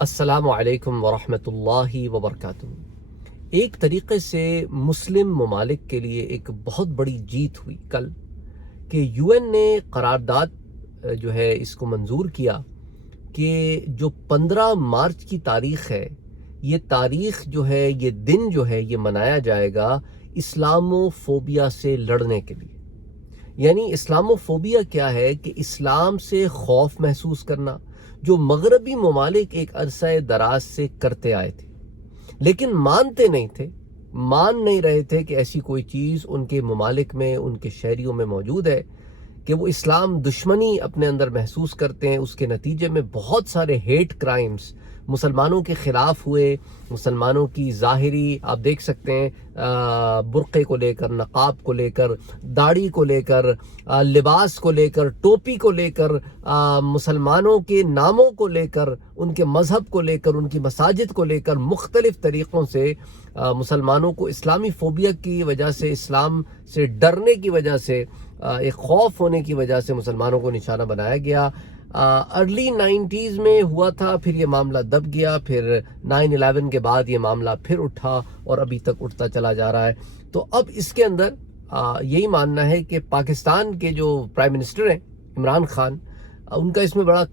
السلام علیکم ورحمۃ اللہ وبرکاتہ۔ ایک طریقے سے مسلم ممالک کے لیے ایک بہت بڑی جیت ہوئی کل کہ یو این نے قرارداد جو ہے اس کو منظور کیا کہ جو 15 مارچ کی تاریخ ہے، یہ تاریخ جو ہے، یہ دن جو ہے، یہ منایا جائے گا اسلامو فوبیا سے لڑنے کے لیے۔ یعنی اسلامو فوبیا کیا ہے کہ اسلام سے خوف محسوس کرنا، جو مغربی ممالک ایک عرصہ دراز سے کرتے آئے تھے لیکن مانتے نہیں تھے، مان نہیں رہے تھے کہ ایسی کوئی چیز ان کے ممالک میں، ان کے شہریوں میں موجود ہے، کہ وہ اسلام دشمنی اپنے اندر محسوس کرتے ہیں۔ اس کے نتیجے میں بہت سارے ہیٹ کرائمز مسلمانوں کے خلاف ہوئے۔ مسلمانوں کی ظاہری آپ دیکھ سکتے ہیں برقعے کو لے کر، نقاب کو لے کر، داڑھی کو لے کر، لباس کو لے کر، ٹوپی کو لے کر، مسلمانوں کے ناموں کو لے کر، ان کے مذہب کو لے کر، ان کی مساجد کو لے کر مختلف طریقوں سے مسلمانوں کو اسلامی فوبیا کی وجہ سے، اسلام سے ڈرنے کی وجہ سے، ایک خوف ہونے کی وجہ سے مسلمانوں کو نشانہ بنایا گیا۔ ارلی 90s میں ہوا تھا، پھر یہ معاملہ دب گیا، پھر 9/11 کے بعد یہ معاملہ پھر اٹھا اور ابھی تک اٹھتا چلا جا رہا ہے۔ تو اب اس کے اندر یہی ماننا ہے کہ پاکستان کے جو پرائم منسٹر ہیں عمران خان، ان کا اس میں بڑا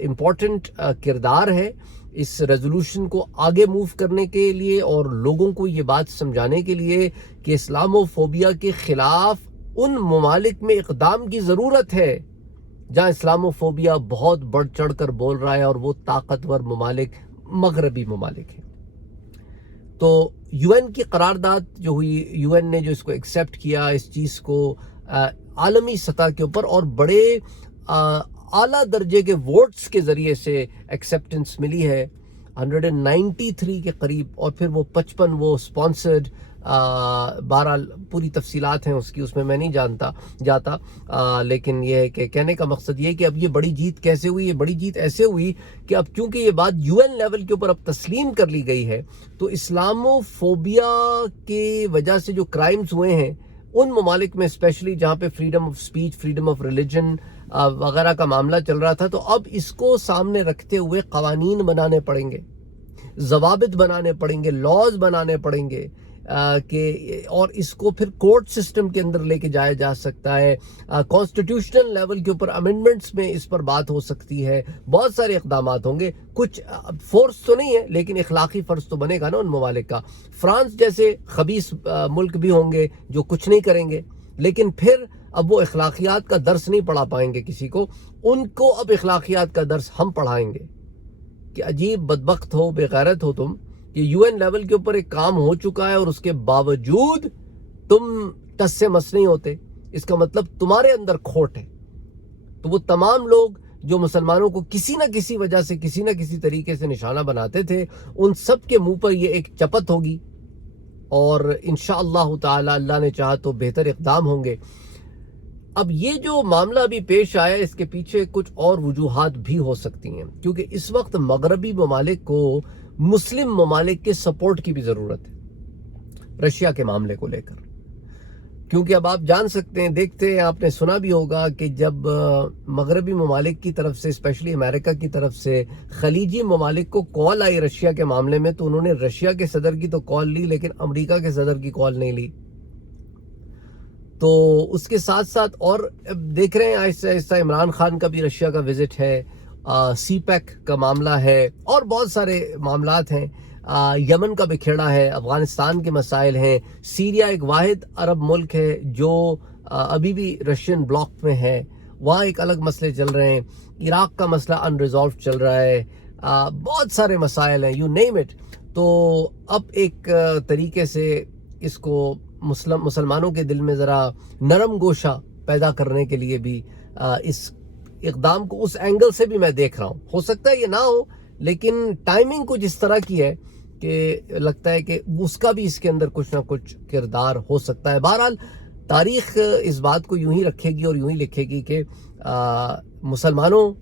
امپورٹنٹ کردار ہے اس ریزولوشن کو آگے موو کرنے کے لیے اور لوگوں کو یہ بات سمجھانے کے لیے کہ اسلامو فوبیا کے خلاف ان ممالک میں اقدام کی ضرورت ہے جہاں اسلامو فوبیا بہت بڑھ چڑھ کر بول رہا ہے، اور وہ طاقتور ممالک مغربی ممالک ہیں۔ تو یو این کی قرارداد جو ہوئی، یو این نے جو اس کو ایکسیپٹ کیا، اس چیز کو عالمی سطح کے اوپر اور بڑے اعلیٰ درجے کے ووٹس کے ذریعے سے ایکسیپٹنس ملی ہے 193 کے قریب، اور پھر وہ 55 وہ سپانسرڈ، بہرحال پوری تفصیلات ہیں اس کی، اس میں نہیں جاتا، لیکن یہ ہے کہ کہنے کا مقصد یہ کہ اب یہ بڑی جیت کیسے ہوئی؟ یہ بڑی جیت ایسے ہوئی کہ اب چونکہ یہ بات یو این لیول کے اوپر اب تسلیم کر لی گئی ہے، تو اسلامو فوبیا کی وجہ سے جو کرائمز ہوئے ہیں ان ممالک میں، اسپیشلی جہاں پہ freedom of speech, freedom of religion وغیرہ کا معاملہ چل رہا تھا، تو اب اس کو سامنے رکھتے ہوئے قوانین بنانے پڑیں گے، ضوابط بنانے پڑیں گے، لاز بنانے پڑیں گے، کہ اور اس کو پھر کورٹ سسٹم کے اندر لے کے جایا جا سکتا ہے، کانسٹیٹیوشنل لیول کے اوپر امینڈمنٹس میں اس پر بات ہو سکتی ہے، بہت سارے اقدامات ہوں گے۔ کچھ فورس تو نہیں ہے لیکن اخلاقی فرض تو بنے گا نا ان ممالک کا۔ فرانس جیسے خبیث ملک بھی ہوں گے جو کچھ نہیں کریں گے، لیکن پھر اب وہ اخلاقیات کا درس نہیں پڑھا پائیں گے کسی کو، ان کو اب اخلاقیات کا درس ہم پڑھائیں گے کہ عجیب بدبخت ہو، بے غیرت ہو تم، کہ یو این لیول کے اوپر ایک کام ہو چکا ہے اور اس کے باوجود تم ٹس سے مس نہیں ہوتے، اس کا مطلب تمہارے اندر کھوٹ ہے۔ تو وہ تمام لوگ جو مسلمانوں کو کسی نہ کسی وجہ سے، کسی نہ کسی طریقے سے نشانہ بناتے تھے، ان سب کے منہ پر یہ ایک چپت ہوگی، اور انشاءاللہ تعالی اللہ نے چاہا تو بہتر اقدام ہوں گے۔ اب یہ جو معاملہ ابھی پیش آیا، اس کے پیچھے کچھ اور وجوہات بھی ہو سکتی ہیں، کیونکہ اس وقت مغربی ممالک کو مسلم ممالک کے سپورٹ کی بھی ضرورت ہے رشیا کے معاملے کو لے کر، کیونکہ اب آپ جان سکتے ہیں، دیکھتے ہیں، آپ نے سنا بھی ہوگا کہ جب مغربی ممالک کی طرف سے، اسپیشلی امریکہ کی طرف سے، خلیجی ممالک کو کال آئی رشیا کے معاملے میں، تو انہوں نے رشیا کے صدر کی تو کال لی لیکن امریکہ کے صدر کی کال نہیں لی۔ تو اس کے ساتھ ساتھ اور دیکھ رہے ہیں آہستہ آہستہ عمران خان کا بھی رشیا کا وزٹ ہے، سی پیک کا معاملہ ہے، اور بہت سارے معاملات ہیں، یمن کا بکھیڑا ہے، افغانستان کے مسائل ہیں، سیریا ایک واحد عرب ملک ہے جو ابھی بھی رشین بلاک میں ہے، وہاں ایک الگ مسئلے چل رہے ہیں، عراق کا مسئلہ انریزالوڈ چل رہا ہے، بہت سارے مسائل ہیں، یو نیم اٹ۔ تو اب ایک طریقے سے اس کو مسلمانوں کے دل میں ذرا نرم گوشہ پیدا کرنے کے لیے بھی اس اقدام کو اس اینگل سے بھی میں دیکھ رہا ہوں۔ ہو سکتا ہے یہ نہ ہو، لیکن ٹائمنگ کچھ اس طرح کی ہے کہ لگتا ہے کہ اس کا بھی اس کے اندر کچھ نہ کچھ کردار ہو سکتا ہے۔ بہرحال تاریخ اس بات کو یوں ہی رکھے گی اور یوں ہی لکھے گی کہ مسلمانوں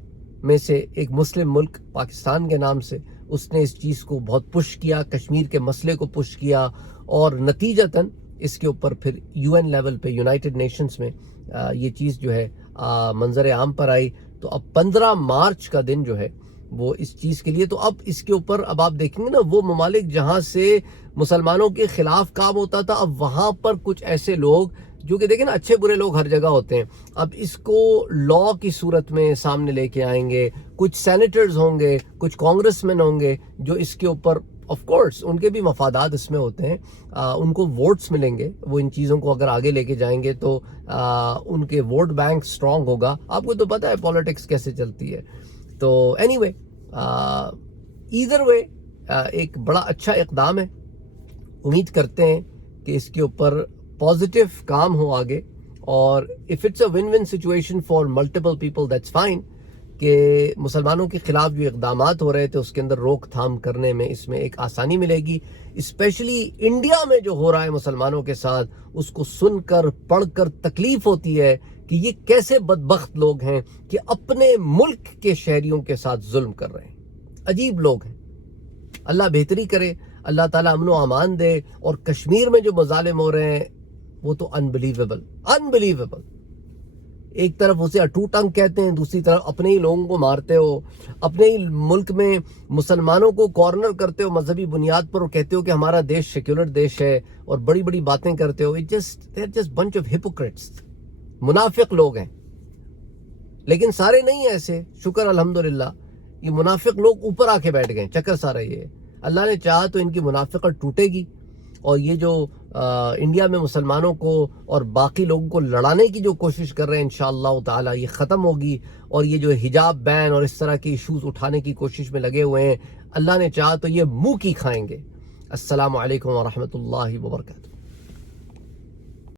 میں سے ایک مسلم ملک پاکستان کے نام سے، اس نے اس چیز کو بہت پش کیا، کشمیر کے مسئلے کو پش کیا، اور نتیجتاً اس کے اوپر پھر یو این لیول پہ، یونائٹڈ نیشنز میں یہ چیز جو ہے منظر عام پر آئی۔ تو اب 15 مارچ کا دن جو ہے وہ اس چیز کے لیے. تو اب اس کے اوپر اب آپ دیکھیں گے نا وہ ممالک جہاں سے مسلمانوں کے خلاف کام ہوتا تھا اب وہاں پر کچھ ایسے لوگ جو کہ دیکھیں نا اچھے برے لوگ ہر جگہ ہوتے ہیں, اب اس کو لا کی صورت میں سامنے لے کے آئیں گے. کچھ سینیٹرز ہوں گے, کچھ کانگریس مین ہوں گے جو اس کے اوپر آف کورس ان کے بھی مفادات اس میں ہوتے ہیں, ان کو ووٹس ملیں گے, وہ ان چیزوں کو اگر آگے لے کے جائیں گے تو ان کے ووٹ بینک سٹرونگ ہوگا. آپ کو تو پتہ ہے پولیٹکس کیسے چلتی ہے. تو اینی وے ایدر وے ایک بڑا اچھا اقدام ہے. امید کرتے ہیں کہ اس کے اوپر پازیٹیو کام ہو آگے, اور if it's a one one situation for multiple people that's fine, کہ مسلمانوں کے خلاف جو اقدامات ہو رہے تھے اس کے اندر روک تھام کرنے میں اس میں ایک آسانی ملے گی. اسپیشلی انڈیا میں جو ہو رہا ہے مسلمانوں کے ساتھ, اس کو سن کر پڑھ کر تکلیف ہوتی ہے کہ یہ کیسے بدبخت لوگ ہیں کہ اپنے ملک کے شہریوں کے ساتھ ظلم کر رہے ہیں. عجیب لوگ ہیں. اللہ بہتری کرے, اللہ تعالیٰ امن و امان دے. اور کشمیر میں جو مظالم ہو رہے ہیں وہ تو انبلیویبل. ایک طرف اسے اٹو ٹنگ کہتے ہیں, دوسری طرف اپنے ہی لوگوں کو مارتے ہو, اپنے ہی ملک میں مسلمانوں کو کارنر کرتے ہو مذہبی بنیاد پر, اور کہتے ہو کہ ہمارا دیش سیکولر دیش ہے, اور بڑی بڑی باتیں کرتے ہو. they are just bunch of hypocrites. منافق لوگ ہیں. لیکن سارے نہیں ہیں ایسے, شکر الحمدللہ. یہ منافق لوگ اوپر آ کے بیٹھ گئے. چکر سارا یہ ہے, اللہ نے چاہا تو ان کی منافقت ٹوٹے گی, اور یہ جو انڈیا میں مسلمانوں کو اور باقی لوگوں کو لڑانے کی جو کوشش کر رہے ہیں انشاءاللہ تعالی یہ ختم ہوگی. اور یہ جو حجاب بین اور اس طرح کے ایشوز اٹھانے کی کوشش میں لگے ہوئے ہیں, اللہ نے چاہا تو یہ منہ کی کھائیں گے. السلام علیکم ورحمۃ اللہ وبرکاتہ.